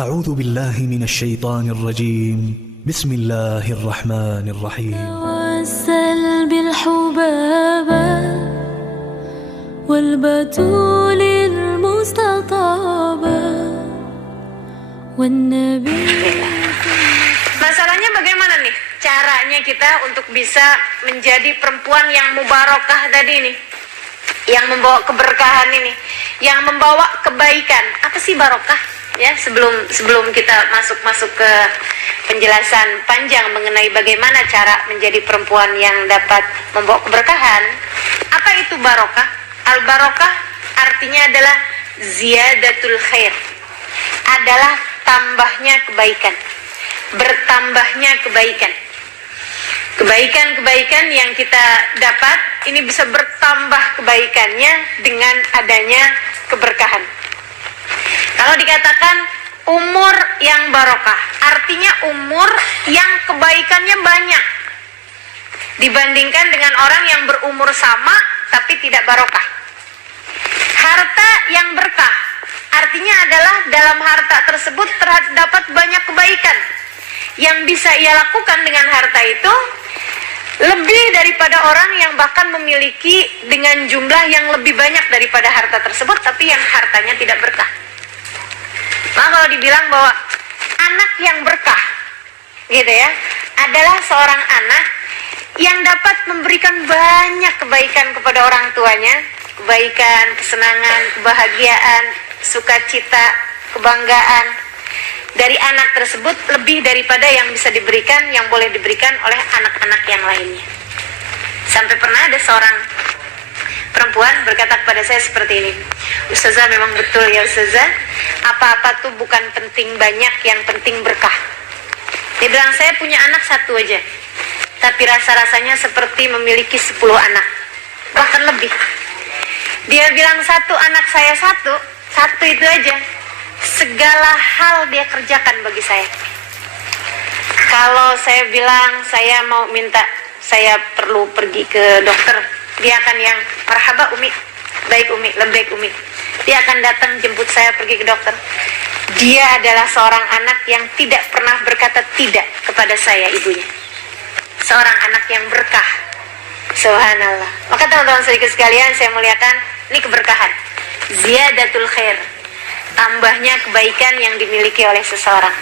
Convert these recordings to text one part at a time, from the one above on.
أعوذ بالله من الشيطان الرجيم بسم الله الرحمن الرحيم توسل بالحبابة والبتول المستطابة والنبي. Masalahnya bagaimana nih caranya kita untuk bisa menjadi perempuan yang mubarakah tadi nih, yang membawa keberkahan ini, yang membawa kebaikan. Apa sih barokah? Ya, sebelum kita masuk ke penjelasan panjang mengenai bagaimana cara menjadi perempuan yang dapat membawa keberkahan. Apa itu barokah? Al-barokah artinya adalah ziyadatul khair. Adalah tambahnya kebaikan. Bertambahnya kebaikan. Kebaikan-kebaikan yang kita dapat ini bisa bertambah kebaikannya dengan adanya keberkahan. Kalau dikatakan umur yang barokah, artinya umur yang kebaikannya banyak dibandingkan dengan orang yang berumur sama tapi tidak barokah. Harta yang berkah, artinya adalah dalam harta tersebut terdapat banyak kebaikan yang bisa ia lakukan dengan harta itu lebih daripada orang yang bahkan memiliki dengan jumlah yang lebih banyak daripada harta tersebut tapi yang hartanya tidak berkah. Maka kalau dibilang bahwa anak yang berkah gitu ya, adalah seorang anak yang dapat memberikan banyak kebaikan kepada orang tuanya, kebaikan, kesenangan, kebahagiaan, sukacita, kebanggaan dari anak tersebut lebih daripada yang bisa diberikan, yang boleh diberikan oleh anak-anak yang lainnya. Sampai pernah ada seorang perempuan berkata kepada saya seperti ini, "Ustazah, memang betul ya Ustazah, apa-apa tuh bukan penting banyak, yang penting berkah." Dia bilang, "Saya punya anak satu aja, tapi rasa-rasanya seperti memiliki 10 anak, bahkan lebih." Dia bilang, "Satu anak saya satu itu aja, segala hal dia kerjakan bagi saya. Kalau saya bilang saya mau minta, saya perlu pergi ke dokter, dia akan yang marhaba Umi, baik Umi, lebih Umi. Dia akan datang jemput saya pergi ke dokter." Dia adalah seorang anak yang tidak pernah berkata tidak kepada saya, ibunya. Seorang anak yang berkah. Subhanallah. Maka teman-teman sedikit sekalian saya muliakan, ini keberkahan. Ziyadatul khair. Tambahnya kebaikan yang dimiliki oleh seseorang.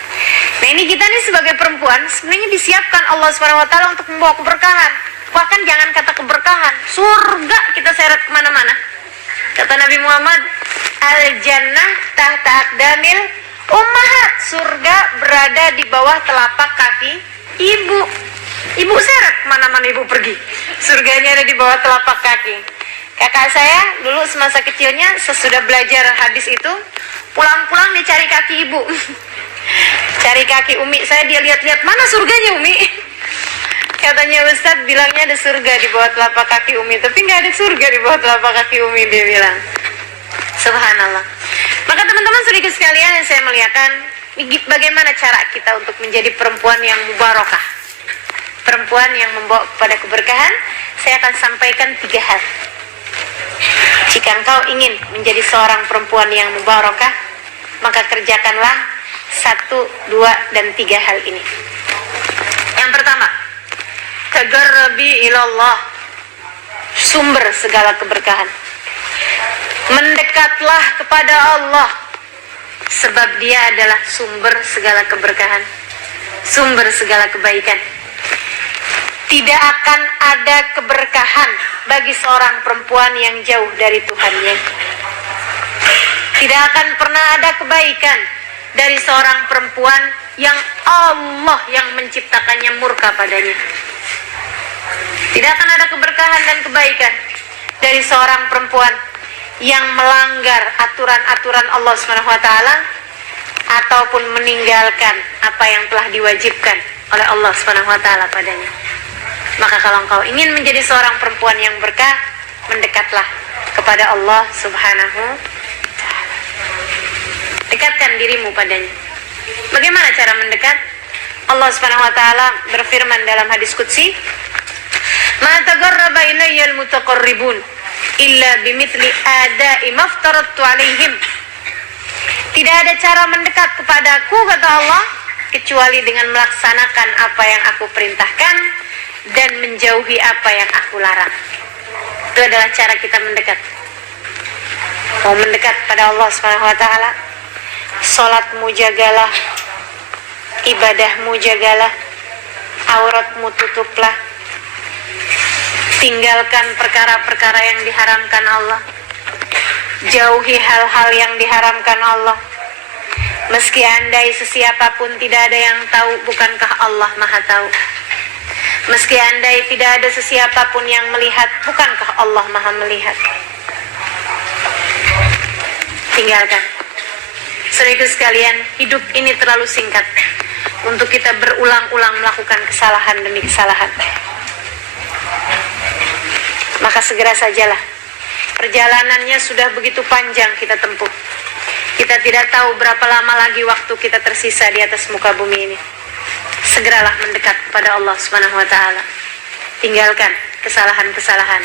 Nah, ini kita nih sebagai perempuan sebenarnya disiapkan Allah SWT untuk membawa keberkahan. Bahkan jangan kata keberkahan, surga kita seret kemana-mana. Kata Nabi Muhammad, al-jannah tahta aqdamil ummahat. Surga berada di bawah telapak kaki ibu. Ibu seret kemana-mana ibu pergi, surganya ada di bawah telapak kaki. Kakak saya dulu semasa kecilnya sesudah belajar hadis itu, pulang-pulang dia cari kaki ibu. Cari kaki Umi saya, dia lihat-lihat, mana surganya Umi? Katanya Ustadz bilangnya ada surga di bawah telapak kaki Umi, tapi nggak ada surga di bawah telapak kaki Umi, dia bilang. Subhanallah. Maka teman-teman sedikit sekalian yang saya muliakan, bagaimana cara kita untuk menjadi perempuan yang mubarakah, perempuan yang membawa kepada keberkahan? Saya akan sampaikan 3 hal. Jika engkau ingin menjadi seorang perempuan yang mubarakah, maka kerjakanlah 1, 2, dan 3 hal ini. Yang pertama, tagarrabi ilallah, sumber segala keberkahan. Mendekatlah kepada Allah, sebab dia adalah sumber segala keberkahan, sumber segala kebaikan. Tidak akan ada keberkahan bagi seorang perempuan yang jauh dari Tuhannya. Tidak akan pernah ada kebaikan dari seorang perempuan yang Allah yang menciptakannya murka padanya. Tidak akan ada keberkahan dan kebaikan dari seorang perempuan yang melanggar aturan-aturan Allah SWT ataupun meninggalkan apa yang telah diwajibkan oleh Allah SWT padanya. Maka kalau engkau ingin menjadi seorang perempuan yang berkah, mendekatlah kepada Allah Subhanahu wa Ta'ala. Dekatkan dirimu padanya. Bagaimana cara mendekat? Allah Subhanahu wa Ta'ala berfirman dalam hadis qudsi, "Ma taqarraba ilayya al-mutaqarribun illa bimithli ada'i maftaratu alaihim." Tidak ada cara mendekat kepadaku kata Allah, kecuali dengan melaksanakan apa yang aku perintahkan dan menjauhi apa yang aku larang. Itu adalah cara kita mendekat. Mau mendekat pada Allah Subhanahu wa taala, salatmu jagalah, ibadahmu jagalah, auratmu tutuplah. Tinggalkan perkara-perkara yang diharamkan Allah. Jauhi hal-hal yang diharamkan Allah. Meski andai sesiapapun tidak ada yang tahu, bukankah Allah Maha tahu? Meski andai tidak ada sesiapapun yang melihat, bukankah Allah Maha melihat? Tinggalkan. Saudaraku sekalian, hidup ini terlalu singkat untuk kita berulang-ulang melakukan kesalahan demi kesalahan. Maka segera sajalah. Perjalanannya sudah begitu panjang kita tempuh. Kita tidak tahu berapa lama lagi waktu kita tersisa di atas muka bumi ini. Segeralah mendekat kepada Allah Subhanahu wa taala. Tinggalkan kesalahan-kesalahan.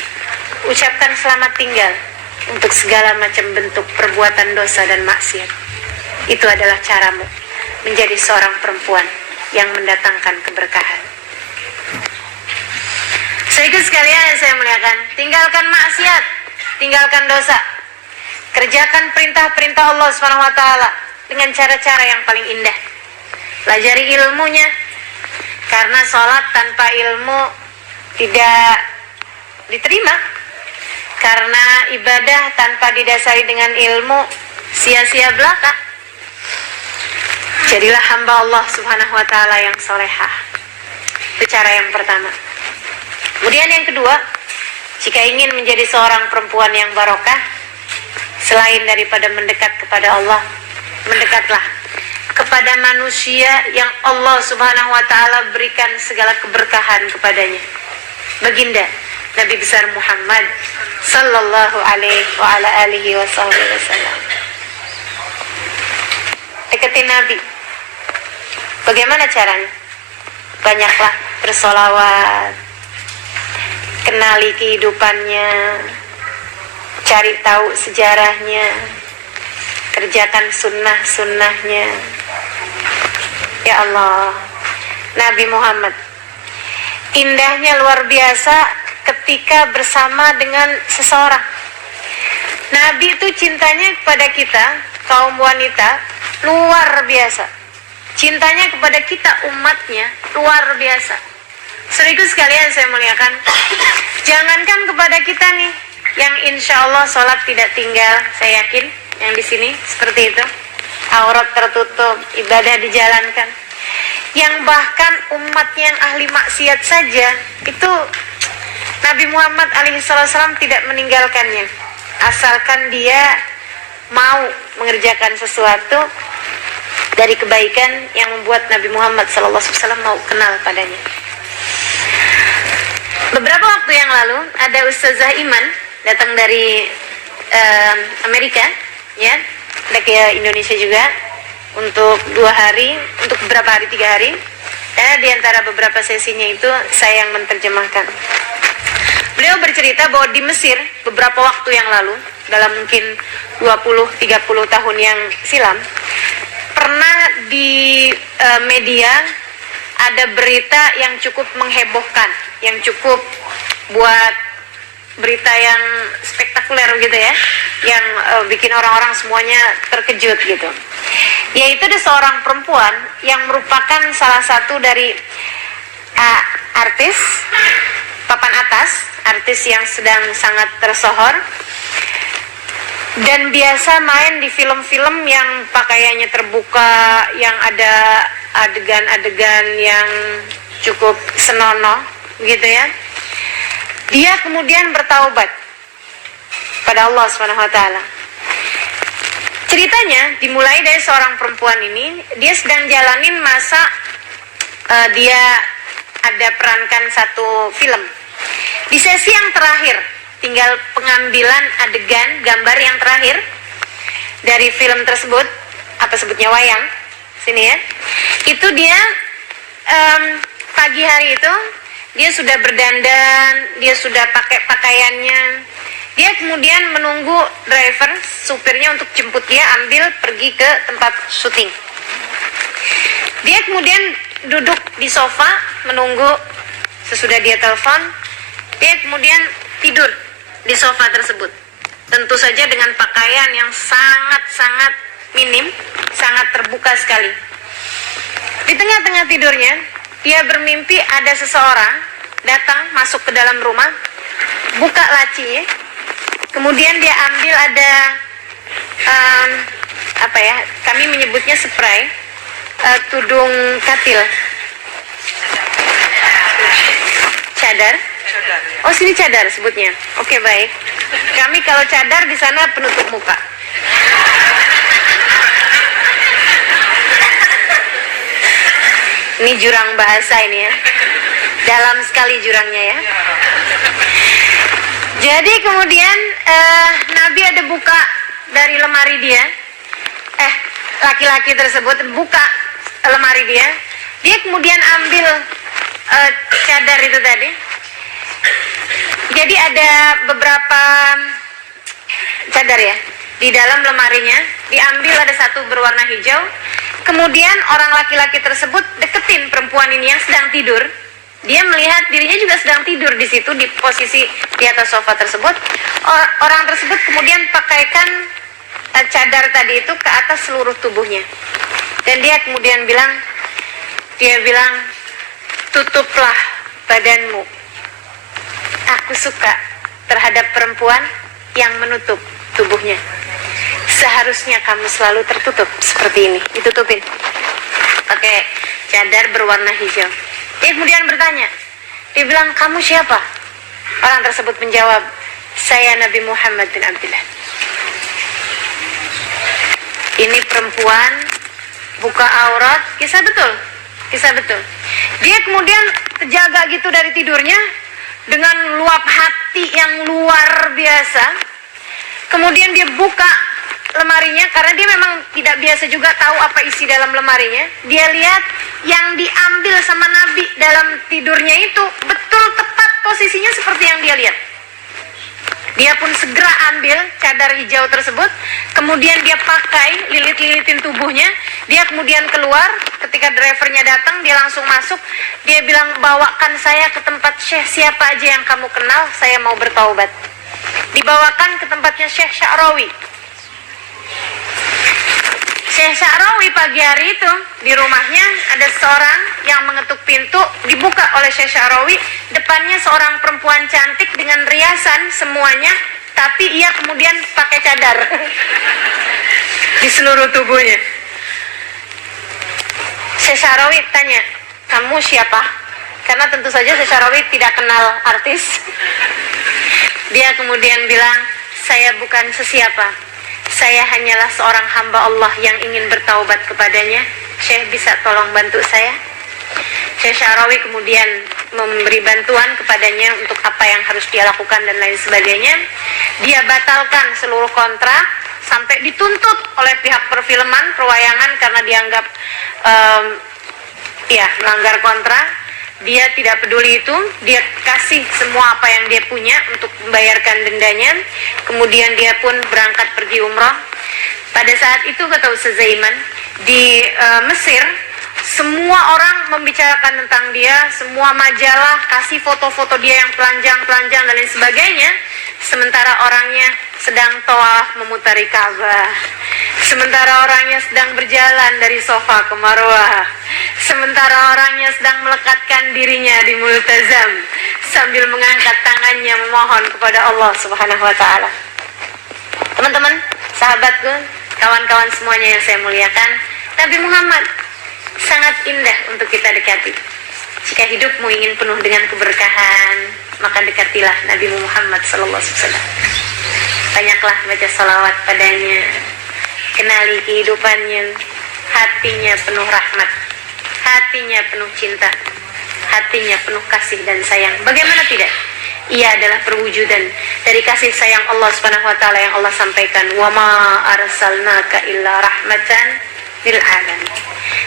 Ucapkan selamat tinggal untuk segala macam bentuk perbuatan dosa dan maksiat. Itu adalah caramu menjadi seorang perempuan yang mendatangkan keberkahan. Saudaraku sekalian yang saya muliakan, tinggalkan maksiat, tinggalkan dosa. Kerjakan perintah-perintah Allah Subhanahu wa taala dengan cara-cara yang paling indah. Pelajari ilmunya, karena sholat tanpa ilmu tidak diterima. Karena ibadah tanpa didasari dengan ilmu sia-sia belaka. Jadilah hamba Allah Subhanahu wa taala yang solehah. Itu cara yang pertama. Kemudian yang kedua, jika ingin menjadi seorang perempuan yang barokah, selain daripada mendekat kepada Allah, mendekatlah kepada manusia yang Allah Subhanahu wa taala berikan segala keberkahan kepadanya. Baginda Nabi besar Muhammad sallallahu alaihi wa ala alihi wasallam. Deketin Nabi. Bagaimana caranya? Banyaklah bersolawat, kenali kehidupannya, cari tahu sejarahnya, kerjakan sunnah-sunnahnya. Ya Allah, Nabi Muhammad indahnya luar biasa ketika bersama dengan seseorang. Nabi itu cintanya kepada kita, kaum wanita, luar biasa. Cintanya kepada kita, umatnya, luar biasa. Saudaraku sekalian saya muliakan, jangankan kepada kita nih, yang insya Allah sholat tidak tinggal, saya yakin yang di sini seperti itu, aurat tertutup, ibadah dijalankan. Yang bahkan umatnya yang ahli maksiat saja, itu Nabi Muhammad alaihissalam tidak meninggalkannya, asalkan dia mau mengerjakan sesuatu dari kebaikan yang membuat Nabi Muhammad SAW mau kenal padanya. Beberapa waktu yang lalu ada Ustazah Iman datang dari Amerika, ya, ada ke Indonesia juga untuk 2 hari, untuk beberapa hari, 3 hari. Dan di antara beberapa sesinya itu saya yang menerjemahkan. Beliau bercerita bahwa di Mesir beberapa waktu yang lalu, dalam mungkin 20-30 tahun yang silam, pernah di media ada berita yang cukup menghebohkan, yang cukup buat berita yang spektakuler gitu ya, yang bikin orang-orang semuanya terkejut gitu. Yaitu ada seorang perempuan yang merupakan salah satu dari artis papan atas, artis yang sedang sangat tersohor dan biasa main di film-film yang pakaiannya terbuka, yang ada adegan-adegan yang cukup senonoh gitu ya. Dia kemudian bertaubat pada Allah Subhanahu wa taala. Ceritanya dimulai dari seorang perempuan ini, dia sedang jalanin masa dia ada perankan satu film. Di sesi yang terakhir, tinggal pengambilan adegan gambar yang terakhir dari film tersebut, apa sebutnya, wayang sini ya. Itu dia pagi hari itu dia sudah berdandan, dia sudah pakai pakaiannya. Dia kemudian menunggu driver, supirnya untuk jemput dia ambil pergi ke tempat syuting. Dia kemudian duduk di sofa menunggu. Sesudah dia telepon, dia kemudian tidur di sofa tersebut. Tentu saja dengan pakaian yang sangat-sangat minim, sangat terbuka sekali. Di tengah-tengah tidurnya, dia bermimpi ada seseorang datang masuk ke dalam rumah, buka lacinya, kemudian dia ambil ada kami menyebutnya spray, tudung katil, cadar. Oh, sini cadar sebutnya. Oke, baik. Kami kalau cadar di sana penutup muka. Ini jurang bahasa ini ya. Dalam sekali jurangnya ya. Jadi kemudian Nabi ada buka dari lemari dia. Laki-laki tersebut buka lemari dia. Dia kemudian ambil cadar itu tadi. Jadi ada beberapa cadar ya di dalam lemarinya. Diambil ada satu berwarna hijau. Kemudian orang laki-laki tersebut deketin perempuan ini yang sedang tidur. Dia melihat dirinya juga sedang tidur di situ di posisi di atas sofa tersebut. Orang tersebut kemudian pakaikan cadar tadi itu ke atas seluruh tubuhnya. Dan dia kemudian bilang, tutuplah badanmu. Aku suka terhadap perempuan yang menutup tubuhnya. Seharusnya kamu selalu tertutup seperti ini, ditutupin pakai cadar berwarna hijau. Dia kemudian bertanya, dia bilang, kamu siapa? Orang tersebut menjawab, saya Nabi Muhammad bin Abdullah. Ini perempuan buka aurat, kisah betul. Dia kemudian terjaga gitu dari tidurnya dengan luap hati yang luar biasa. Kemudian dia buka lemarinya karena dia memang tidak biasa juga tahu apa isi dalam lemarinya. Dia lihat yang diambil sama Nabi dalam tidurnya itu betul tepat posisinya seperti yang dia lihat. Dia pun segera ambil cadar hijau tersebut, kemudian dia pakai lilit-lilitin tubuhnya. Dia kemudian keluar, ketika drivernya datang dia langsung masuk. Dia bilang, bawakan saya ke tempat Syekh siapa aja yang kamu kenal, saya mau bertaubat. Dibawakan ke tempatnya Syekh Sya'rawi. Syekh Sya'rawi pagi hari itu di rumahnya ada seorang yang mengetuk pintu, dibuka oleh Syekh Sya'rawi. Depannya seorang perempuan cantik dengan riasan semuanya, tapi ia kemudian pakai cadar di seluruh tubuhnya. Syekh Sya'rawi tanya, kamu siapa? Karena tentu saja Syekh Sya'rawi tidak kenal artis. Dia kemudian bilang, saya bukan sesiapa. Saya hanyalah seorang hamba Allah yang ingin bertaubat kepadanya. Syekh bisa tolong bantu saya? Syekh Sya'rawi kemudian memberi bantuan kepadanya untuk apa yang harus dia lakukan dan lain sebagainya. Dia batalkan seluruh kontrak sampai dituntut oleh pihak perfilman, perwayangan karena dianggap melanggar kontrak. Dia tidak peduli itu, dia kasih semua apa yang dia punya untuk membayarkan dendanya. Kemudian dia pun berangkat pergi umrah. Pada saat itu kata Ustaz Zaiman, di Mesir semua orang membicarakan tentang dia, semua majalah kasih foto-foto dia yang telanjang-telanjang dan lain sebagainya. Sementara orangnya sedang tawaf memutari Ka'bah. Sementara orangnya sedang berjalan dari Safa ke Marwah. Sementara orangnya sedang melekatkan dirinya di multazam sambil mengangkat tangannya memohon kepada Allah Subhanahu wa taala. Teman-teman, sahabatku, kawan-kawan semuanya yang saya muliakan, Nabi Muhammad sangat indah untuk kita dekati. Jika hidupmu ingin penuh dengan keberkahan, maka dekatilah Nabi Muhammad SAW. Banyaklah baca salawat padanya, kenali kehidupannya, hatinya penuh rahmat, hatinya penuh cinta, hatinya penuh kasih dan sayang. Bagaimana tidak? Ia adalah perwujudan dari kasih sayang Allah Subhanahu wa taala yang Allah sampaikan, "Wa ma arsalnaka illa rahmatan lil alamin."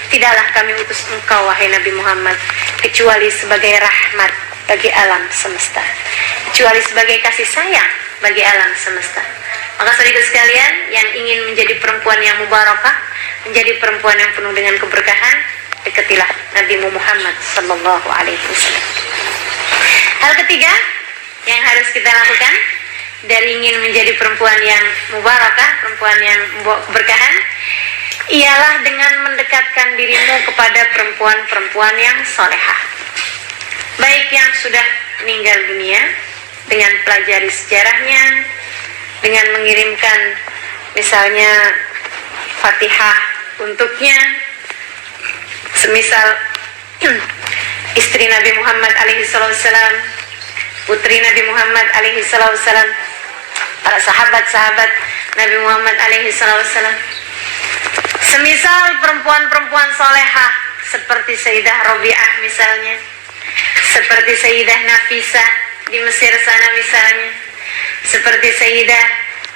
Tidaklah kami utus engkau wahai Nabi Muhammad kecuali sebagai rahmat bagi alam semesta, kecuali sebagai kasih sayang bagi alam semesta. Maka saudara sekalian yang ingin menjadi perempuan yang mubarakah, menjadi perempuan yang penuh dengan keberkahan, dekatilah Nabi Muhammad sallallahu alaihi wasallam. Hal ketiga yang harus kita lakukan dari ingin menjadi perempuan yang mubarakah, perempuan yang membawa keberkahan, ialah dengan mendekatkan dirimu kepada perempuan-perempuan yang solehah, baik yang sudah meninggal dunia, dengan pelajari sejarahnya, dengan mengirimkan misalnya Fatihah untuknya, semisal istri Nabi Muhammad alaihi salam, putri Nabi Muhammad alaihi salam, para sahabat-sahabat Nabi Muhammad alaihi salam, semisal perempuan-perempuan solehah seperti Sayyidah Rabi'ah misalnya, seperti Sayyidah Nafisah di Mesir sana misalnya, seperti Sayyidah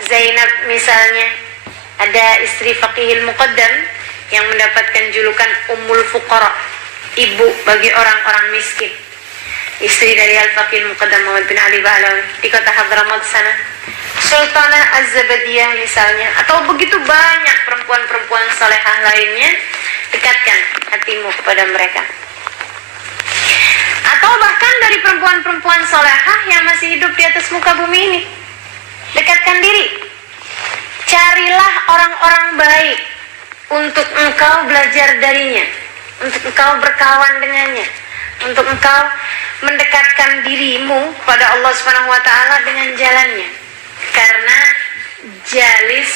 Zainab misalnya. Ada istri Faqihil Muqaddam yang mendapatkan julukan Ummul Fuqara, ibu bagi orang-orang miskin, istri dari Al-Faqihil Muqaddam Muhammad bin Ali Ba'alawi di kota Hadramaut sana, Sultanah Az-Zabadiyah misalnya, atau begitu banyak perempuan-perempuan salehah lainnya. Dekatkan hatimu kepada mereka. Atau bahkan dari perempuan-perempuan salehah yang masih hidup di atas muka bumi ini, dekatkan diri. Carilah orang-orang baik untuk engkau belajar darinya, untuk engkau berkawan dengannya, untuk engkau mendekatkan dirimu pada Allah Subhanahu wa taala dengan jalannya. Karena janis,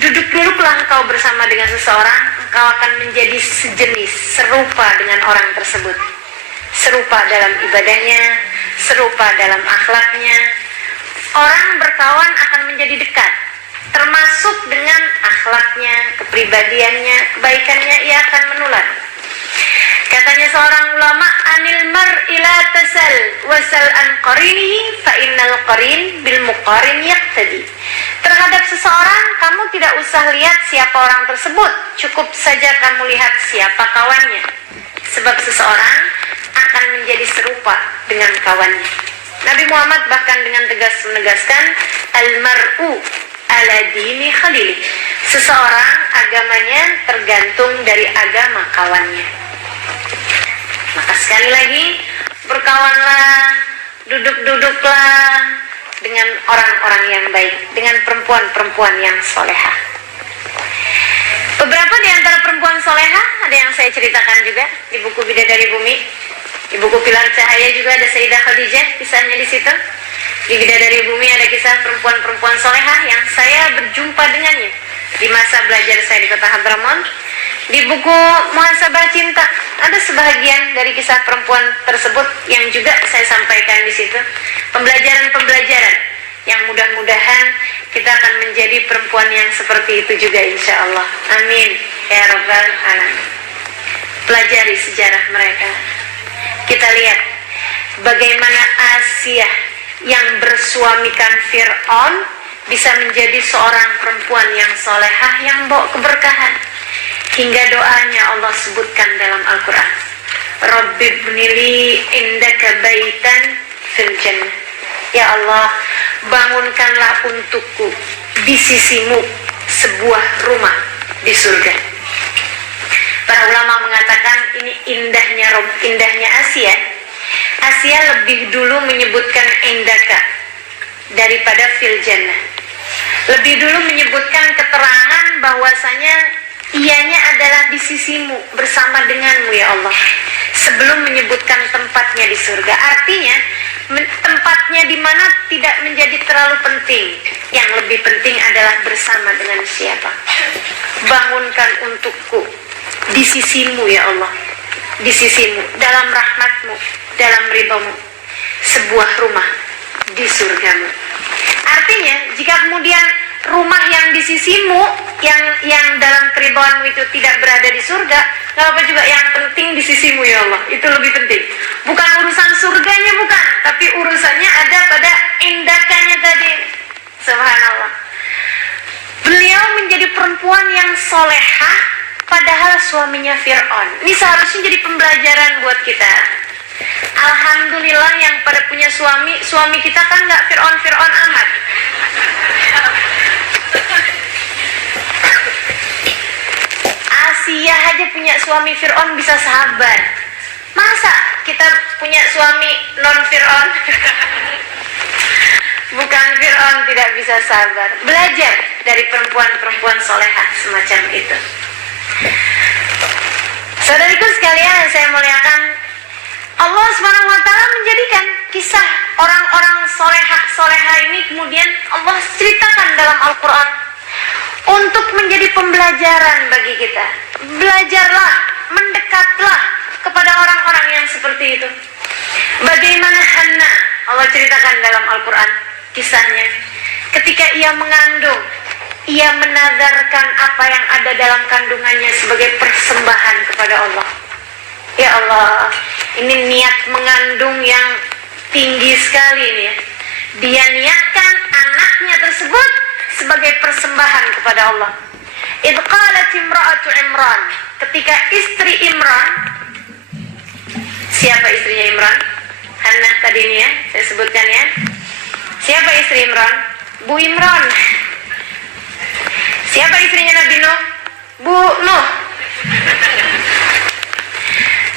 duduklah engkau bersama dengan seseorang, engkau akan menjadi sejenis, serupa dengan orang tersebut, serupa dalam ibadahnya, serupa dalam akhlaknya. Orang berkawan akan menjadi dekat, termasuk dengan akhlaknya, kepribadiannya, kebaikannya, ia akan menular. Katanya seorang ulama, anil mar'i la tasal wasal an qarinihi fa innal qarin bil muqarin yaqtadi. Terhadap seseorang kamu tidak usah lihat siapa orang tersebut, cukup saja kamu lihat siapa kawannya, sebab seseorang akan menjadi serupa dengan kawannya. Nabi Muhammad bahkan dengan tegas menegaskan, al-mar'u ala dini khalili. Seseorang agamanya tergantung dari agama kawannya. Maka sekali lagi, berkawanlah, duduk-duduklah dengan orang-orang yang baik, dengan perempuan-perempuan yang solehah. Beberapa di antara perempuan solehah ada yang saya ceritakan juga di buku Bidadari Bumi. Di buku Pilar Cahaya juga ada Sayyidah Khadijah, kisahnya di situ. Di Bidadari Bumi ada kisah perempuan-perempuan solehah yang saya berjumpa dengannya di masa belajar saya di kota Hadramaut. Di buku Muhasabah Cinta ada sebahagian dari kisah perempuan tersebut yang juga saya sampaikan di situ. Pembelajaran-pembelajaran yang mudah-mudahan kita akan menjadi perempuan yang seperti itu juga insya Allah. Amin ya Rabbal Alamin. Pelajari sejarah mereka. Kita lihat bagaimana Asia yang bersuamikan Fir'aun bisa menjadi seorang perempuan yang solehah yang bawa keberkahan. Hingga doanya Allah sebutkan dalam Al-Quran, Rabbi bnili indaka baitan fil jannah. Ya Allah, bangunkanlah untukku di sisimu sebuah rumah di surga. Para ulama mengatakan ini indahnya Asia. Asia lebih dulu menyebutkan indaka daripada fil jannah. Lebih dulu menyebutkan keterangan bahwasanya ianya adalah di sisimu bersama denganmu ya Allah, sebelum menyebutkan tempatnya di surga. Artinya tempatnya di mana tidak menjadi terlalu penting. Yang lebih penting adalah bersama dengan siapa. Bangunkan untukku di sisimu ya Allah, di sisimu, dalam rahmatmu, dalam ridhamu, sebuah rumah di surgamu. Artinya jika kemudian rumah yang di sisimu, yang dalam keridhaanmu itu tidak berada di surga, nggak apa juga, yang penting di sisimu ya Allah, itu lebih penting. Bukan urusan surganya, bukan, tapi urusannya ada pada indakannya tadi. Subhanallah. Beliau menjadi perempuan yang solehah, padahal suaminya Fir'aun. Ini seharusnya jadi pembelajaran buat kita. Alhamdulillah yang pada punya suami kita kan nggak Fir'aun amat. Asiyah aja punya suami Fir'aun bisa sabar. Masa kita punya suami non Fir'aun? Bukan Fir'aun tidak bisa sabar. Belajar dari perempuan-perempuan solehah semacam itu. Saudariku sekalian yang saya muliakan, Allah SWT menjadikan kisah orang-orang solehah ini kemudian Allah ceritakan dalam Al-Quran untuk menjadi pembelajaran bagi kita. Belajarlah, mendekatlah kepada orang-orang yang seperti itu. Bagaimana Hannah, Allah ceritakan dalam Al-Quran kisahnya. Ketika ia mengandung, ia menazarkan apa yang ada dalam kandungannya sebagai persembahan kepada Allah. Ya Allah, ini niat mengandung yang tinggi sekali ini ya. Dia niatkan anaknya tersebut sebagai persembahan kepada Allah. Idh qalat imra'atu Imran, ketika istri Imran, siapa istrinya Imran? Hannah tadi ini ya, saya sebutkan ya. Siapa istri Imran? Bu Imran. Siapa istrinya Nabi Nuh? Bu Nuh.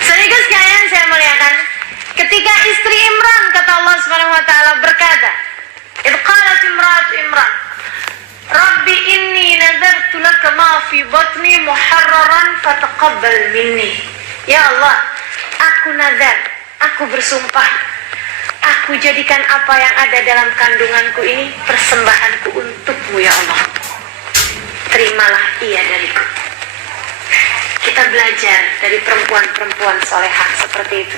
Saudara sekalian saya muliakan, ketika istri Imran, kata Allah SWT berkata, idh qalat imra'atu Imran, Rabbi inni nazartu laka ma fi batni muharraran fataqabbal minni. Ya Allah, aku nazar, aku bersumpah, aku jadikan apa yang ada dalam kandunganku ini persembahanku untukmu ya Allah. Terimalah ia dariku. Kita belajar dari perempuan-perempuan solehah seperti itu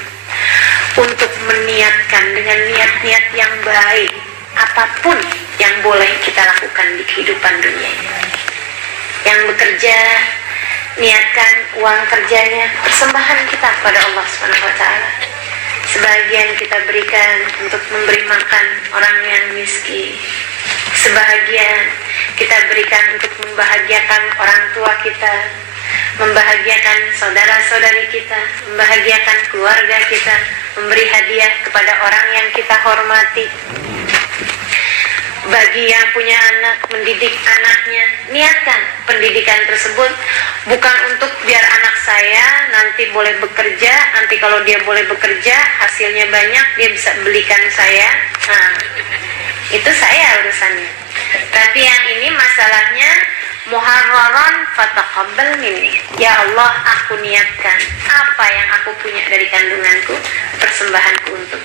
untuk meniatkan dengan niat-niat yang baik apapun yang boleh kita lakukan di kehidupan dunia ini. Yang bekerja, niatkan uang kerjanya persembahan kita kepada Allah SWT. Sebagian kita berikan untuk memberi makan orang yang miskin. Sebahagian kita berikan untuk membahagiakan orang tua kita, membahagiakan saudara-saudari kita, membahagiakan keluarga kita, memberi hadiah kepada orang yang kita hormati. Bagi yang punya anak, mendidik anaknya, niatkan pendidikan tersebut bukan untuk biar anak saya nanti boleh bekerja, nanti kalau dia boleh bekerja hasilnya banyak dia bisa belikan saya. Nah, itu saya urusannya. Tapi yang ini masalahnya muharraran fataqabbal minni. Ya Allah, aku niatkan apa yang aku punya dari kandunganku, persembahanku untuk.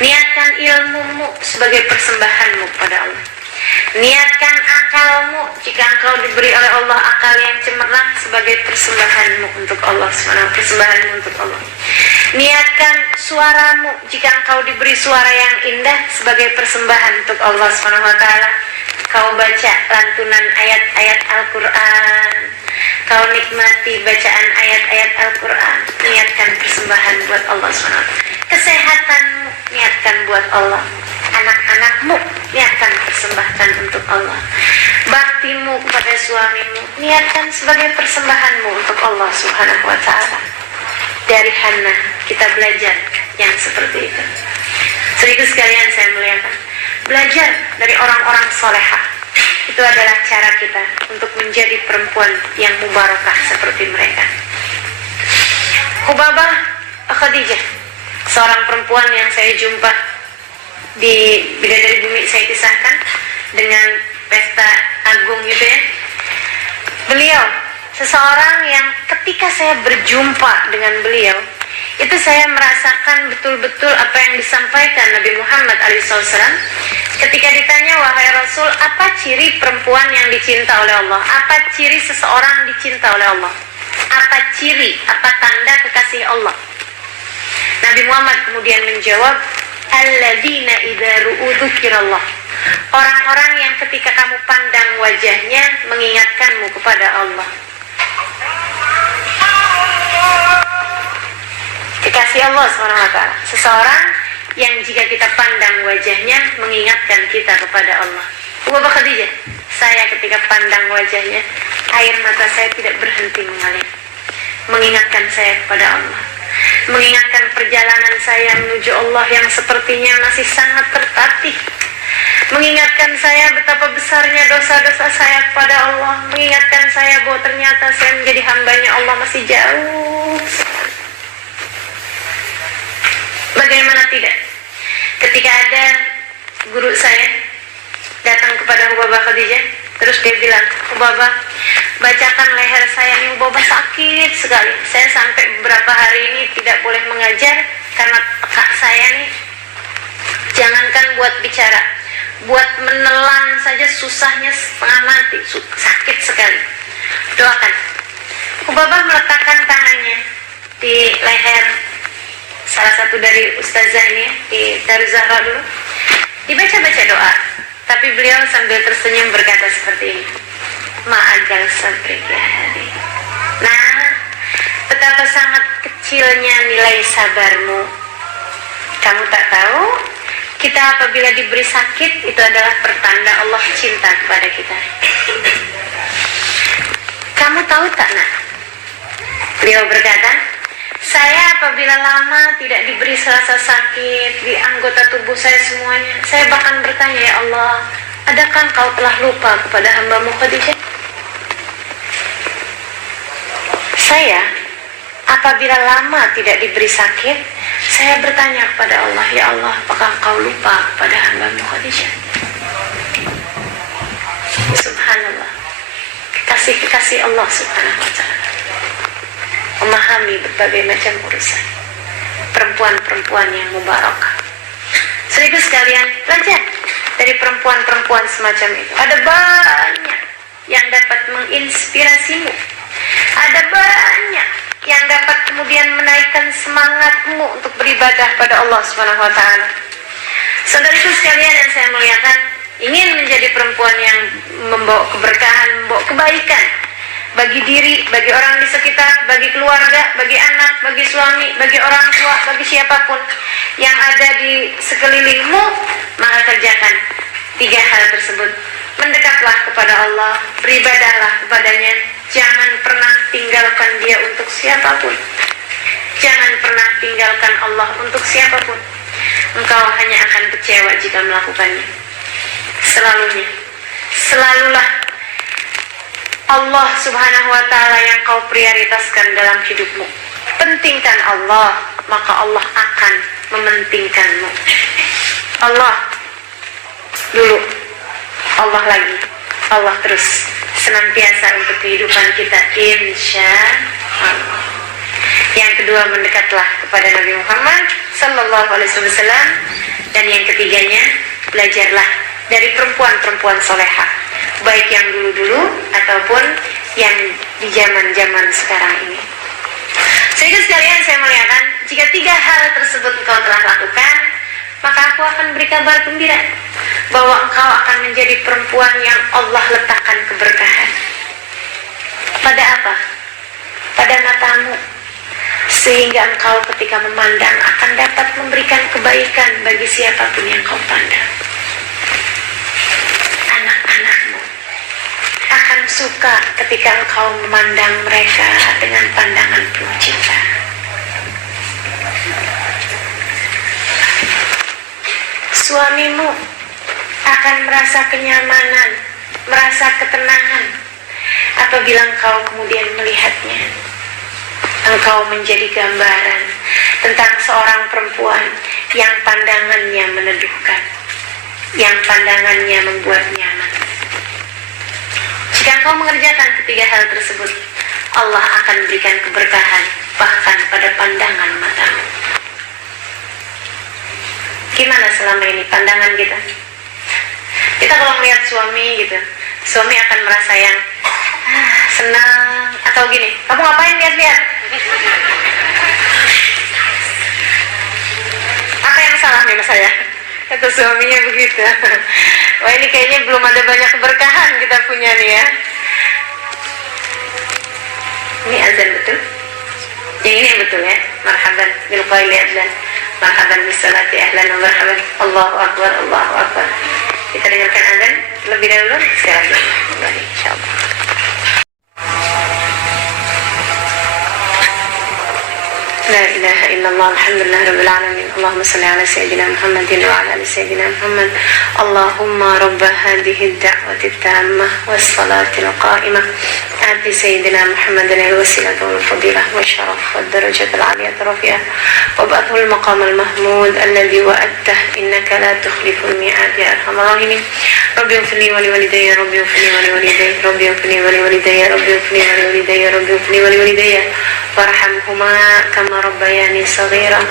Niatkan ilmumu sebagai persembahanmu kepada Allah. Niatkan akalmu jika engkau diberi oleh Allah akal yang cemerlang sebagai persembahanmu untuk Allah SWT, persembahanmu untuk Allah. Niatkan suaramu jika engkau diberi suara yang indah sebagai persembahan untuk Allah SWT. Kau baca lantunan ayat-ayat Al-Quran, kau nikmati bacaan ayat-ayat Al-Quran, niatkan persembahan buat Allah SWT. Kesehatanmu niatkan buat Allah. Anak-anakmu niatkan persembahkan untuk Allah. Baktimu kepada suamimu niatkan sebagai persembahanmu untuk Allah Subhanahu wa ta'ala. Dari Hannah kita belajar yang seperti itu. Saudaraku sekalian saya muliakan, belajar dari orang-orang solehah. Itu adalah cara kita untuk menjadi perempuan yang mubarakah seperti mereka. Hubabah Khadijah, seorang perempuan yang saya jumpa di Bidadari Bumi, saya kisahkan dengan pesta agung gitu ya. Beliau seseorang yang ketika saya berjumpa dengan beliau, itu saya merasakan betul-betul apa yang disampaikan Nabi Muhammad SAW ketika ditanya, wahai Rasul, apa ciri perempuan yang dicinta oleh Allah? Apa ciri seseorang dicinta oleh Allah? Apa ciri, apa tanda kekasih Allah? Nabi Muhammad kemudian menjawab, alladzina idza ru'u dzukirallah. Orang-orang yang ketika kamu pandang wajahnya mengingatkanmu kepada Allah. Kekasih Allah SWT, seseorang yang jika kita pandang wajahnya mengingatkan kita kepada Allah. Hubabah Khadijah, saya ketika pandang wajahnya, air mata saya tidak berhenti mengalir, mengingatkan saya kepada Allah, mengingatkan perjalanan saya menuju Allah yang sepertinya masih sangat tertatih, mengingatkan saya betapa besarnya dosa-dosa saya kepada Allah, mengingatkan saya bahwa ternyata saya menjadi hambanya Allah masih jauh. Bagaimana tidak? Ketika ada guru saya datang kepada Ubabah Khadijah, terus dia bilang, Ubabah, bacakan leher saya nih, Ubabah sakit sekali. Saya sampai beberapa hari ini tidak boleh mengajar karena tekak saya nih, jangankan buat bicara, buat menelan saja susahnya setengah mati, sakit sekali. Doakan. Ubabah meletakkan tangannya di leher salah satu dari ustazah ini di Daruz Zahra dulu. Dibaca-baca doa, tapi beliau sambil tersenyum berkata seperti ini, Ma'agal sabrik ya hari. Nah, betapa sangat kecilnya nilai sabarmu. Kamu tak tahu, kita apabila diberi sakit, itu adalah pertanda Allah cinta kepada kita. Kamu tahu tak, nak? Beliau berkata, saya apabila lama tidak diberi rasa sakit di anggota tubuh saya semuanya, saya bahkan bertanya, ya Allah, adakah Engkau telah lupa kepada hamba-Mu Khadijah? Saya apabila lama tidak diberi sakit, saya bertanya kepada Allah, ya Allah, apakah Engkau lupa kepada hamba-Mu Khadijah? Subhanallah, kekasih-kekasih Allah Subhanahu wa ta'ala memahami berbagai macam urusan. Perempuan-perempuan yang mubarakah. Seribu sekalian, belajar dari perempuan-perempuan semacam itu. Ada banyak yang dapat menginspirasimu. Ada banyak yang dapat kemudian menaikkan semangatmu untuk beribadah pada Allah Subhanahu wa ta'ala. Saudariku sekalian yang saya muliakan, ingin menjadi perempuan yang membawa keberkahan, membawa kebaikan bagi diri, bagi orang di sekitar, bagi keluarga, bagi anak, bagi suami, bagi orang tua, bagi siapapun yang ada di sekelilingmu, maka kerjakan 3 hal tersebut. Mendekatlah kepada Allah, beribadahlah kepadanya, jangan pernah tinggalkan dia untuk siapapun. Jangan pernah tinggalkan Allah untuk siapapun. Engkau hanya akan kecewa jika melakukannya. Selalulah Allah Subhanahu wa ta'ala yang kau prioritaskan dalam hidupmu. Pentingkan Allah, maka Allah akan mementingkanmu. Allah dulu, Allah lagi, Allah terus, senantiasa untuk kehidupan kita, insya Allah. Yang kedua, mendekatlah kepada Nabi Muhammad sallallahu alaihi wasallam. Dan yang ketiganya, belajarlah dari perempuan-perempuan solehah, baik yang dulu-dulu ataupun yang di zaman-zaman sekarang ini. Sehingga sekalian saya muliakan, jika 3 hal tersebut engkau telah lakukan, maka aku akan beri kabar gembira bahwa engkau akan menjadi perempuan yang Allah letakkan keberkahan. Pada apa? Pada matamu, sehingga engkau ketika memandang akan dapat memberikan kebaikan bagi siapapun yang kau pandang. Anak-anakmu akan suka ketika engkau memandang mereka dengan pandangan penuh cinta. Suamimu akan merasa kenyamanan, merasa ketenangan apabila engkau kemudian melihatnya. Engkau menjadi gambaran tentang seorang perempuan yang pandangannya meneduhkan, yang pandangannya membuat nyaman. Jika engkau mengerjakan 3 hal tersebut, Allah akan berikan keberkahan bahkan pada pandangan matamu. Gimana selama ini pandangan kita? Kita kalau melihat suami gitu, suami akan merasa yang senang, atau gini, kamu ngapain lihat-lihat? Apa yang salah nih saya? Kata suaminya begitu. Wah, ini kayaknya belum ada banyak keberkahan kita punya nih ya. Ini azan betul? Yang ini yang betul ya. Marhaban bil qaili azan. Marhaban bis salati ahlan wa marhaban. Allahu akbar, Allahu akbar. Kita dengarkan azan lebih dahulu sekali lagi. Insyaallah. لا إله إلا الله الحمد لله رب العالمين اللهم صل على سيدنا محمد وعلى آل سيدنا محمد اللهم رب هذه الدعوة التامة والصلاة القائمة آت سيدنا محمد الوسيلة والفضيلة والشرف والدرجة العالية الرفيعة وابعثه المقام المحمود الذي وعدته إنك لا تخلف الميعاد يا أرحم الراحمين ربي اغفر لي ولوالدي ربي اغفر لي ولوالدي ربي اغفر لي ولوالدي ربي اغفر لي ولوالدي ربي اغفر لي ولوالدي وارحمهما كما ربياني صغيرا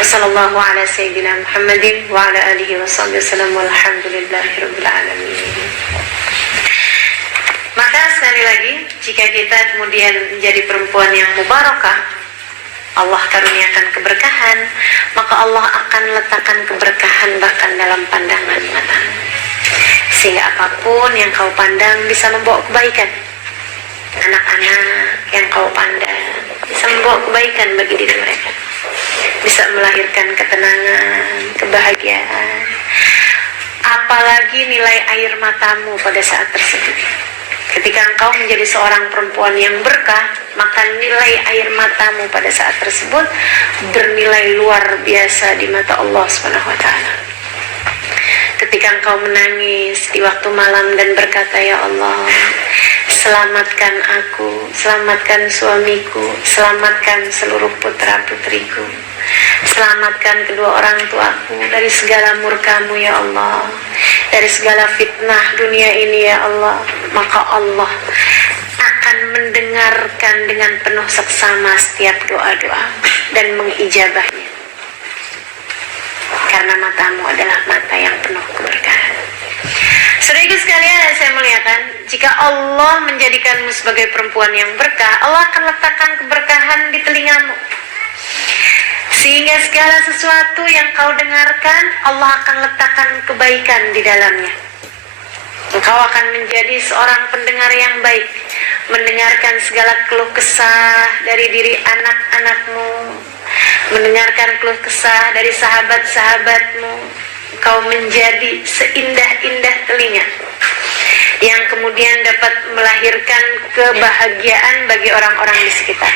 وصلى الله على سيدنا محمد وعلى آله وصحبه وسلم والحمد لله رب العالمين. Maka sekali lagi, jika kita kemudian menjadi perempuan yang mubarakah, Allah karuniakan keberkahan, maka Allah akan letakkan keberkahan bahkan dalam pandangan mata, sehingga apapun yang kau pandang bisa membawa kebaikan. Anak-anak yang kau pandang bisa membawa kebaikan bagi diri mereka, bisa melahirkan ketenangan, kebahagiaan. Apalagi nilai air matamu pada saat tersebut. Ketika engkau menjadi seorang perempuan yang berkah, maka nilai air matamu pada saat tersebut bernilai luar biasa di mata Allah Subhanahu wa taala. Ketika engkau menangis di waktu malam dan berkata, ya Allah, selamatkan aku, selamatkan suamiku, selamatkan seluruh putra-putriku, selamatkan kedua orang tuaku dari segala murka-Mu ya Allah, dari segala fitnah dunia ini ya Allah, maka Allah akan mendengarkan dengan penuh seksama setiap doa-doa dan mengijabahnya. Karena matamu adalah mata yang penuh keberkahan. Saudaraku sekalian yang saya muliakan, jika Allah menjadikanmu sebagai perempuan yang berkah, Allah akan letakkan keberkahan di telingamu, sehingga segala sesuatu yang kau dengarkan, Allah akan letakkan kebaikan di dalamnya. Engkau akan menjadi seorang pendengar yang baik, mendengarkan segala keluh kesah dari diri anak-anakmu, mendengarkan keluh kesah dari sahabat-sahabatmu. Kau menjadi seindah-indah telinga yang kemudian dapat melahirkan kebahagiaan bagi orang-orang di sekitar.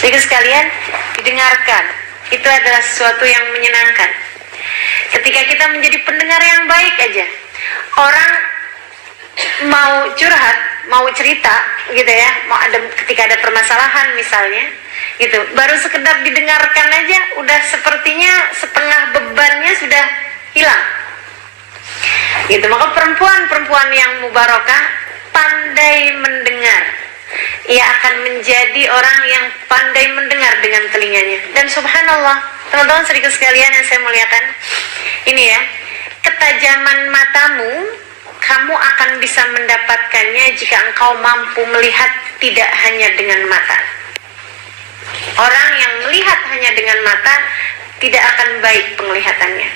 Sehingga sekalian, didengarkan, itu adalah sesuatu yang menyenangkan. Ketika kita menjadi pendengar yang baik aja, orang mau curhat, mau cerita gitu ya, ketika ada permasalahan misalnya gitu, baru sekedar didengarkan aja udah sepertinya setengah bebannya sudah hilang gitu. Maka perempuan-perempuan yang mubarakah pandai mendengar, ia akan menjadi orang yang pandai mendengar dengan telinganya. Dan subhanallah, teman-teman sedikit sekalian yang saya muliakan, ini ya, ketajaman matamu kamu akan bisa mendapatkannya jika engkau mampu melihat tidak hanya dengan mata. Orang yang melihat hanya dengan mata tidak akan baik penglihatannya,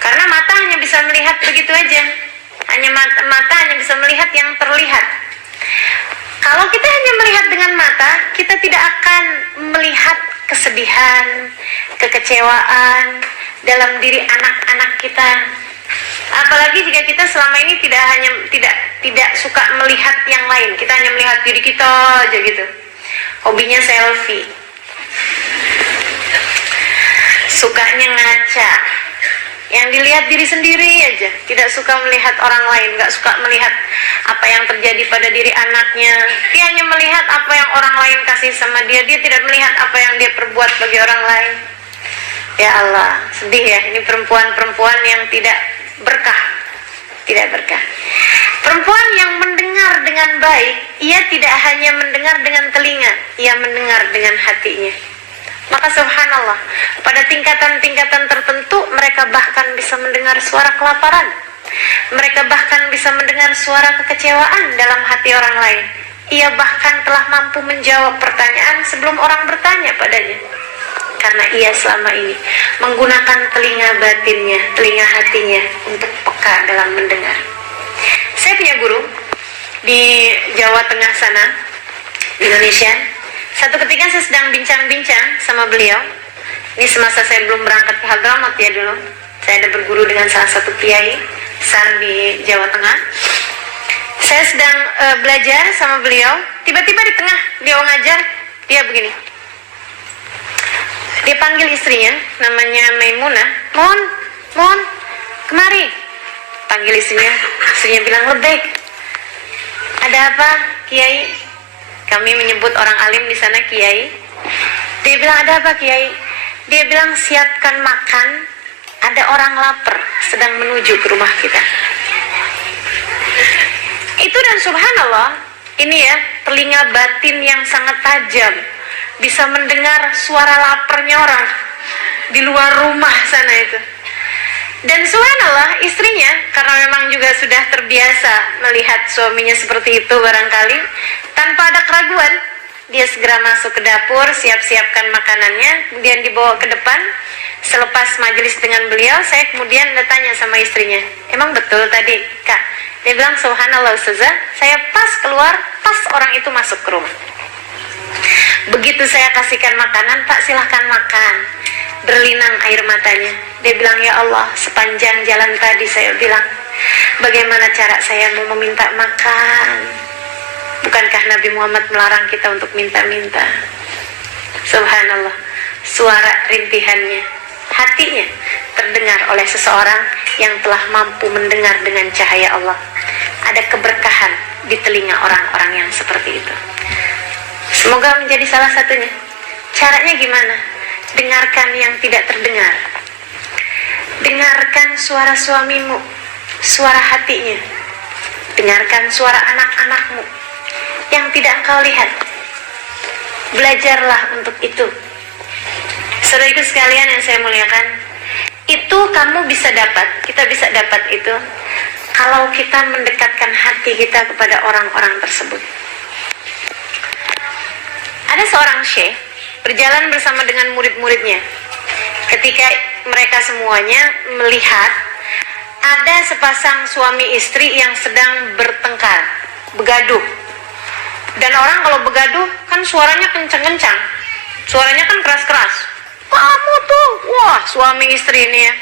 karena mata hanya bisa melihat begitu aja. Mata hanya bisa melihat yang terlihat. Kalau kita hanya melihat dengan mata, kita tidak akan melihat kesedihan, kekecewaan dalam diri anak-anak kita. Apalagi jika kita selama ini tidak suka melihat yang lain, kita hanya melihat diri kita aja gitu. Hobinya selfie, sukanya ngaca, yang dilihat diri sendiri aja, tidak suka melihat orang lain, nggak suka melihat apa yang terjadi pada diri anaknya. Dia hanya melihat apa yang orang lain kasih sama dia, dia tidak melihat apa yang dia perbuat bagi orang lain. Ya Allah, sedih ya, ini perempuan-perempuan yang tidak berkah, tidak berkah. Perempuan yang mendengar dengan baik, ia tidak hanya mendengar dengan telinga, ia mendengar dengan hatinya. Maka subhanallah, pada tingkatan-tingkatan tertentu mereka bahkan bisa mendengar suara kelaparan, mereka bahkan bisa mendengar suara kekecewaan dalam hati orang lain. Ia bahkan telah mampu menjawab pertanyaan sebelum orang bertanya padanya, karena ia selama ini menggunakan telinga batinnya, telinga hatinya untuk peka dalam mendengar. Saya punya guru di Jawa Tengah sana, di Indonesia. Satu ketika saya sedang bincang-bincang sama beliau. Ini semasa saya belum berangkat ke Hadramaut ya dulu. Saya ada berguru dengan salah satu kiai besar di Jawa Tengah. Saya sedang belajar sama beliau. Tiba-tiba di tengah beliau ngajar, dia begini. Dia panggil istrinya, namanya Maimunah. Mon, kemari. Panggil istrinya bilang, "Lebaik." "Ada apa, Kiai?" Kami menyebut orang alim di sana Kiai. Dia bilang, "Ada apa, Kiai?" Dia bilang, "Siapkan makan, ada orang lapar sedang menuju ke rumah kita." Itu, dan subhanallah, ini ya, telinga batin yang sangat tajam, bisa mendengar suara laparnya orang di luar rumah sana itu. Dan subhanallah, istrinya karena memang juga sudah terbiasa melihat suaminya seperti itu barangkali, tanpa ada keraguan dia segera masuk ke dapur, siap-siapkan makanannya, kemudian dibawa ke depan. Selepas majelis dengan beliau, saya kemudian tanya sama istrinya, "Emang betul tadi, Kak?" Dia bilang, "Subhanallah Ustazah, saya pas keluar, pas orang itu masuk ke rumah. Begitu saya kasihkan makanan, Pak silahkan makan." Berlinang air matanya. Dia bilang, "Ya Allah, sepanjang jalan tadi saya bilang, bagaimana cara saya mau meminta makan? Bukankah Nabi Muhammad melarang kita untuk minta-minta?" Subhanallah, suara rintihannya, hatinya terdengar oleh seseorang yang telah mampu mendengar dengan cahaya Allah. Ada keberkahan di telinga orang-orang yang seperti itu. Semoga menjadi salah satunya. Caranya gimana? Dengarkan yang tidak terdengar. Dengarkan suara suamimu, suara hatinya. Dengarkan suara anak-anakmu yang tidak engkau lihat. Belajarlah untuk itu. Saudaraku sekalian yang saya muliakan, itu kamu bisa dapat, kita bisa dapat itu kalau kita mendekatkan hati kita kepada orang-orang tersebut. Ada seorang syekh berjalan bersama dengan murid-muridnya. Ketika mereka semuanya melihat ada sepasang suami istri yang sedang bertengkar, begaduh. Dan orang kalau begaduh kan suaranya kencang-kencang, suaranya kan keras-keras. "Kamu tuh, wah suami istri ini ya."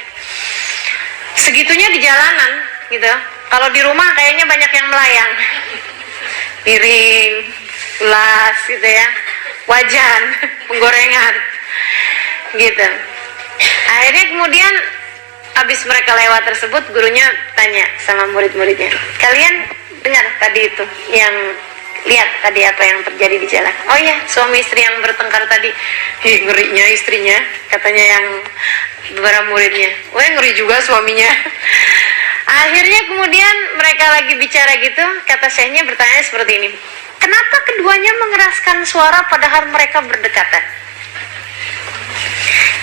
Segitunya di jalanan gitu. Kalau di rumah kayaknya banyak yang melayang. Piring, gelas gitu ya, wajan, penggorengan gitu. Akhirnya kemudian habis mereka lewat tersebut, gurunya tanya sama murid-muridnya, "Kalian dengar tadi itu yang lihat tadi apa yang terjadi di jalan?" "Oh iya, suami istri yang bertengkar tadi." "Ih, ngerinya istrinya," katanya yang beberapa muridnya. "Wah, ngeri juga suaminya." Akhirnya kemudian mereka lagi bicara gitu, kata syekhnya bertanya seperti ini, "Kenapa keduanya mengeraskan suara padahal mereka berdekatan?"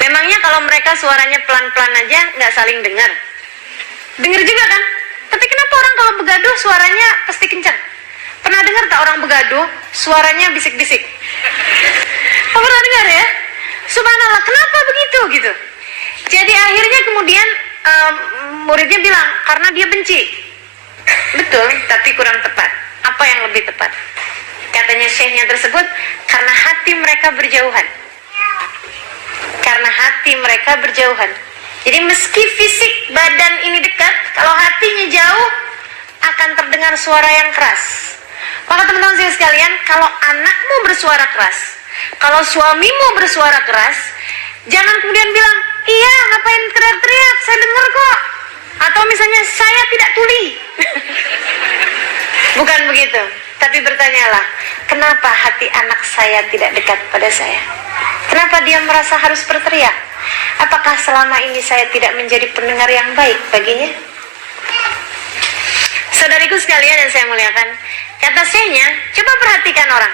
Memangnya kalau mereka suaranya pelan-pelan aja nggak saling dengar? Dengar juga kan? Tapi kenapa orang kalau begaduh suaranya pasti kencang? Pernah dengar tak orang begaduh suaranya bisik-bisik? Oh, pernah dengar ya? Subhanallah, kenapa begitu gitu? Jadi akhirnya kemudian muridnya bilang, "Karena dia benci." Betul, tapi kurang tepat. Apa yang lebih tepat? Katanya syekhnya tersebut, karena hati mereka berjauhan. Karena hati mereka berjauhan. Jadi meski fisik badan ini dekat, kalau hatinya jauh akan terdengar suara yang keras. Maka teman-teman saya sekalian, kalau anakmu bersuara keras, kalau suamimu bersuara keras, jangan kemudian bilang, "Iya, ngapain teriak-teriak, saya dengar kok." Atau misalnya, "Saya tidak tuli." Bukan begitu. Tapi bertanyalah, kenapa hati anak saya tidak dekat pada saya? Kenapa dia merasa harus berteriak? Apakah selama ini saya tidak menjadi pendengar yang baik baginya? Saudariku sekalian yang saya muliakan, kata syekhnya, coba perhatikan orang.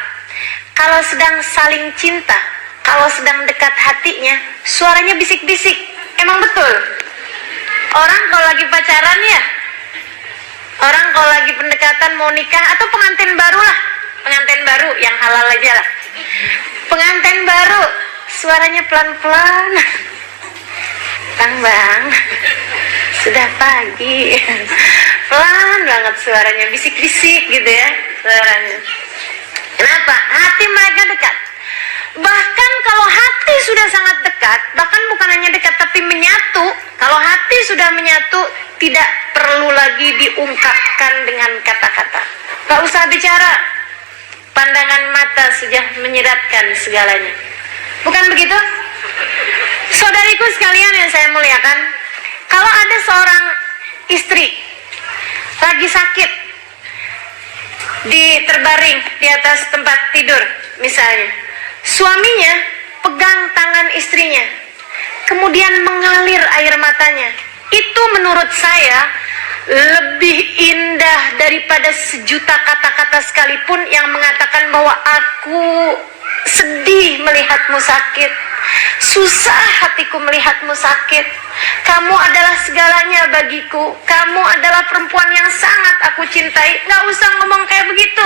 Kalau sedang saling cinta, kalau sedang dekat hatinya, suaranya bisik-bisik. Emang betul? Orang kalau lagi pacaran ya, orang kalau lagi pendekatan mau nikah atau pengantin baru lah, pengantin baru yang halal aja lah. Pengantin baru, suaranya pelan-pelan. Bang, sudah pagi. Pelan banget suaranya, bisik-bisik gitu ya suaranya. Kenapa? Hati mereka dekat. Bahkan kalau hati sudah sangat dekat, bahkan bukan hanya dekat tapi menyatu. Kalau hati sudah menyatu, tidak perlu lagi diungkapkan dengan kata-kata. Gak usah bicara. Pandangan mata sudah menyiratkan segalanya. Bukan begitu? Saudariku sekalian yang saya muliakan, kalau ada seorang istri lagi sakit, terbaring di atas tempat tidur misalnya, suaminya pegang tangan istrinya, kemudian mengalir air matanya, itu menurut saya lebih indah daripada sejuta kata-kata sekalipun yang mengatakan bahwa aku sedih melihatmu sakit, susah hatiku melihatmu sakit, kamu adalah segalanya bagiku, kamu adalah perempuan yang sangat aku cintai. Gak usah ngomong kayak begitu.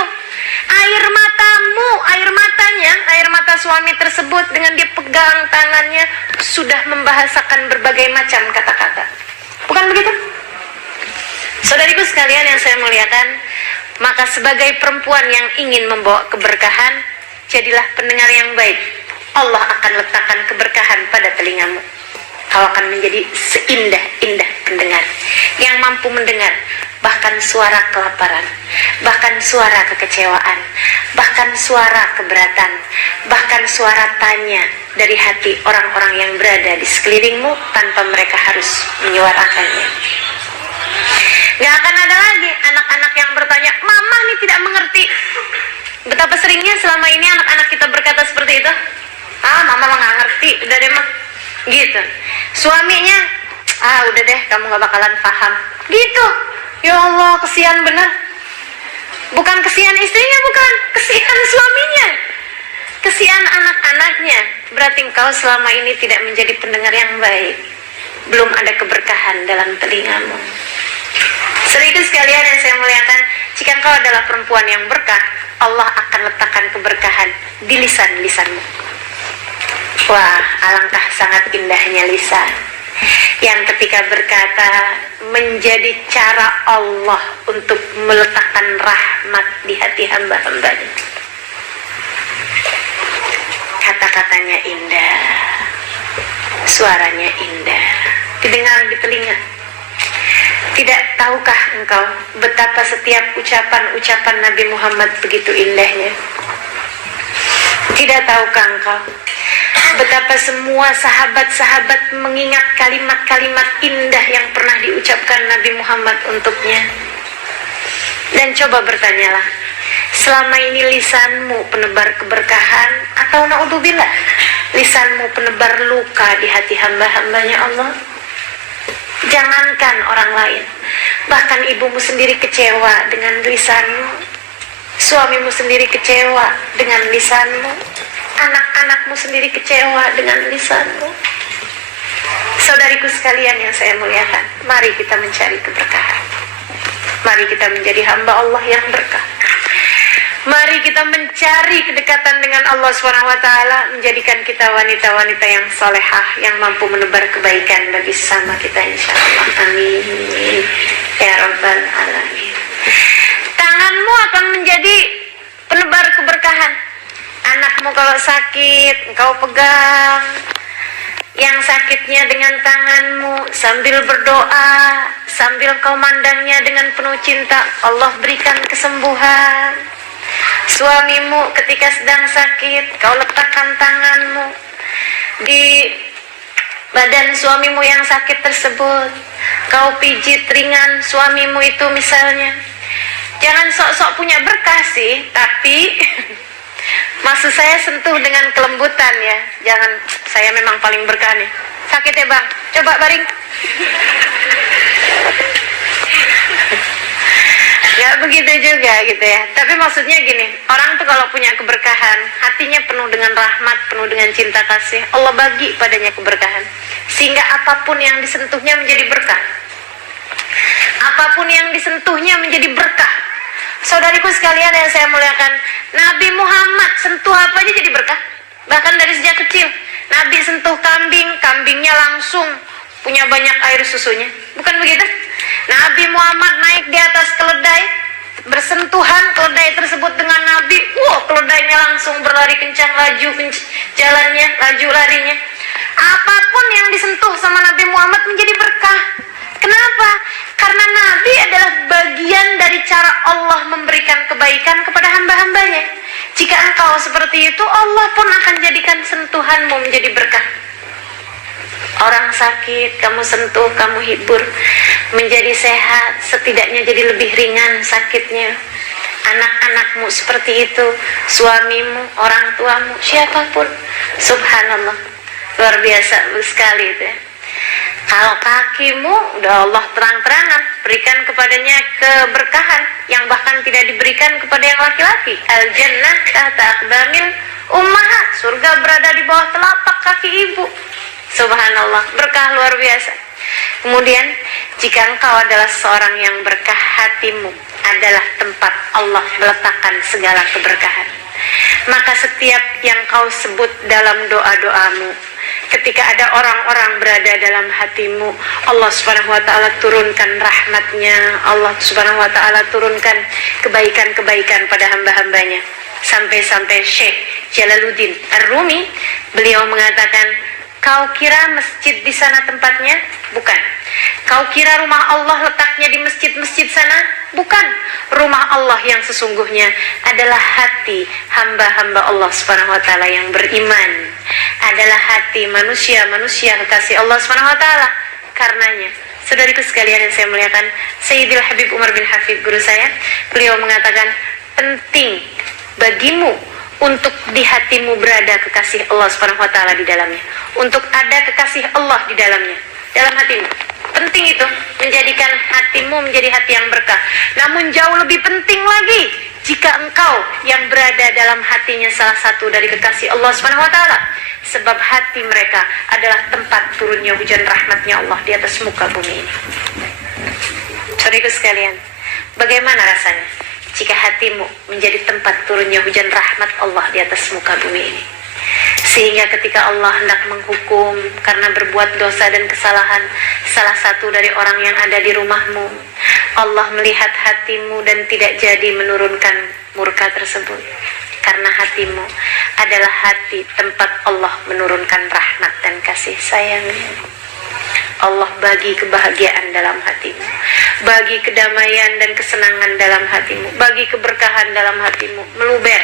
Air matamu, air mata suami tersebut dengan dia pegang tangannya sudah membahasakan berbagai macam kata-kata. Bukan begitu? Saudariku sekalian yang saya muliakan, maka sebagai perempuan yang ingin membawa keberkahan, jadilah pendengar yang baik. Allah akan letakkan keberkahan pada telingamu. Kau akan menjadi seindah-indah pendengar yang mampu mendengar bahkan suara kelaparan, bahkan suara kekecewaan, bahkan suara keberatan, bahkan suara tanya dari hati orang-orang yang berada di sekelilingmu tanpa mereka harus menyuarakannya. Gak akan ada lagi anak-anak yang bertanya, mama ini tidak mengerti. Betapa seringnya selama ini anak-anak kita berkata seperti itu. Mama mah gak ngerti, udah deh mah gitu. Suaminya, udah deh kamu gak bakalan paham gitu. Ya Allah, kesian bener. Bukan kesian istrinya, bukan, kesian suaminya, kesian anak-anaknya. Berarti engkau selama ini tidak menjadi pendengar yang baik, belum ada keberkahan dalam telingamu. Saudaraku sekalian yang saya muliakan, jika engkau adalah perempuan yang berkah, Allah akan letakkan keberkahan di lisan-lisanmu. Wah, alangkah sangat indahnya lisan yang ketika berkata menjadi cara Allah untuk meletakkan rahmat di hati hamba-hambanya. Kata-katanya indah, suaranya indah, didengar di telinga. Tidak tahukah engkau betapa setiap ucapan-ucapan Nabi Muhammad begitu indahnya? Tidak tahukah engkau betapa semua sahabat-sahabat mengingat kalimat-kalimat indah yang pernah diucapkan Nabi Muhammad untuknya? Dan coba bertanyalah, selama ini lisanmu penebar keberkahan atau naudzubillah, lisanmu penebar luka di hati hamba-hambanya Allah? Jangankan orang lain, bahkan ibumu sendiri kecewa dengan lisanmu, suamimu sendiri kecewa dengan lisanmu, anak-anakmu sendiri kecewa dengan lisanmu. Saudariku sekalian yang saya muliakan, mari kita mencari keberkahan. Mari kita menjadi hamba Allah yang berkah. Mari kita mencari kedekatan dengan Allah SWT, menjadikan kita wanita-wanita yang salehah, yang mampu menebar kebaikan bagi sesama kita, insyaAllah. Amin ya Rabbal Alamin. Tanganmu akan menjadi penebar keberkahan. Anakmu kalau sakit, engkau pegang yang sakitnya dengan tanganmu sambil berdoa, sambil kau mandangnya dengan penuh cinta, Allah berikan kesembuhan. Suamimu ketika sedang sakit, kau letakkan tanganmu di badan suamimu yang sakit tersebut, kau pijit ringan suamimu itu misalnya. Jangan sok-sok punya berkah sih, tapi maksud saya sentuh dengan kelembutan ya. Jangan, saya memang paling berkah nih. Sakit ya bang? Coba baring. Gak begitu juga gitu ya. Tapi maksudnya gini, orang tuh kalau punya keberkahan, hatinya penuh dengan rahmat, penuh dengan cinta kasih, Allah bagi padanya keberkahan, sehingga apapun yang disentuhnya menjadi berkah. Apapun yang disentuhnya menjadi berkah. Saudariku sekalian yang saya muliakan, Nabi Muhammad sentuh apa aja jadi berkah. Bahkan dari sejak kecil, Nabi sentuh kambing, kambingnya langsung punya banyak air susunya. Bukan begitu? Nabi Muhammad naik di atas keledai, bersentuhan keledai tersebut dengan Nabi, keledainya langsung berlari kencang, laju jalannya, laju larinya. Apapun yang disentuh sama Nabi Muhammad menjadi berkah. Kenapa? Karena Nabi adalah bagian dari cara Allah memberikan kebaikan kepada hamba-hambanya. Jika engkau seperti itu, Allah pun akan jadikan sentuhanmu menjadi berkah. Orang sakit, kamu sentuh, kamu hibur, menjadi sehat, setidaknya jadi lebih ringan sakitnya. Anak-anakmu seperti itu, suamimu, orang tuamu, siapapun. Subhanallah, luar biasa sekali itu ya. Kalau kakimu, udah Allah terang-terangan berikan kepadanya keberkahan yang bahkan tidak diberikan kepada yang laki-laki. Al-jannah tahta aqdamil ummahat, surga berada di bawah telapak kaki ibu. Subhanallah, berkah luar biasa. Kemudian, jika engkau adalah seorang yang berkah, hatimu adalah tempat Allah meletakkan segala keberkahan. Maka setiap yang kau sebut dalam doa-doamu, ketika ada orang-orang berada dalam hatimu, Allah subhanahu wa ta'ala turunkan rahmatnya, Allah subhanahu wa ta'ala turunkan kebaikan-kebaikan pada hamba-hambanya. Sampai-sampai Syekh Jalaluddin Ar-Rumi, beliau mengatakan, kau kira masjid di sana tempatnya? Bukan. Kau kira rumah Allah letaknya di masjid-masjid sana? Bukan. Rumah Allah yang sesungguhnya adalah hati hamba-hamba Allah Subhanahu wa taala yang beriman. Adalah hati manusia-manusia kekasih Allah Subhanahu wa taala. Karenanya, saudariku sekalian yang saya muliakan, Sayyidil Habib Umar bin Hafid, guru saya, beliau mengatakan, penting bagimu untuk di hatimu berada kekasih Allah Subhanahu wa taala di dalamnya. Untuk ada kekasih Allah di dalamnya, dalam hatimu. Penting itu, menjadikan hatimu menjadi hati yang berkah. Namun jauh lebih penting lagi jika engkau yang berada dalam hatinya salah satu dari kekasih Allah Subhanahu wa taala. Sebab hati mereka adalah tempat turunnya hujan rahmatnya Allah di atas muka bumi ini. Saudaraku sekalian, bagaimana rasanya jika hatimu menjadi tempat turunnya hujan rahmat Allah di atas muka bumi ini? Sehingga ketika Allah hendak menghukum karena berbuat dosa dan kesalahan salah satu dari orang yang ada di rumahmu, Allah melihat hatimu dan tidak jadi menurunkan murka tersebut. Karena hatimu adalah hati tempat Allah menurunkan rahmat dan kasih sayangnya. Allah bagi kebahagiaan dalam hatimu, bagi kedamaian dan kesenangan dalam hatimu, bagi keberkahan dalam hatimu, meluber,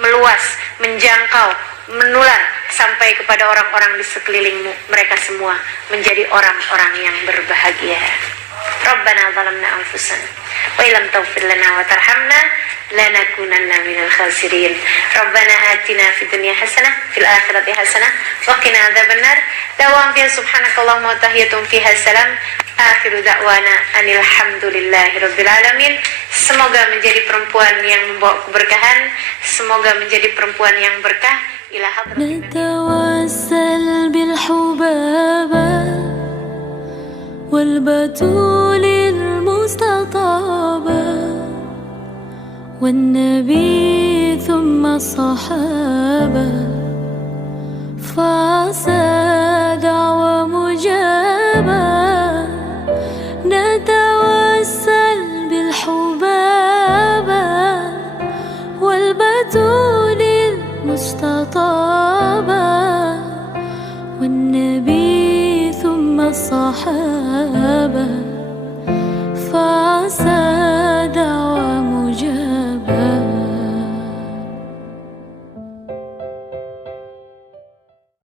meluas, menjangkau, menular sampai kepada orang-orang di sekelilingmu. Mereka semua menjadi orang-orang yang berbahagia. Rabbana zalamna anfusana wa illam taghfir lana wa tarhamna lanakunanna minal khasirin. Rabbana atina fid dunya hasanah fil akhirati hasanah wa qina adzabannar. Dawam fiha subhanakallahumma wa tahiyatum fiha salam. Akhiru da'wana anil hamdulillahi rabbil alamin. Semoga menjadi perempuan yang membawa keberkahan, semoga menjadi perempuan yang berkah. نتوسل بالحبابة والبتول المستطابة والنبي ثم الصحابة فعسى دعوة مجابة. نتوسل بالحبابة والبتول المستطابة والنبي ثم الصحابة فعسى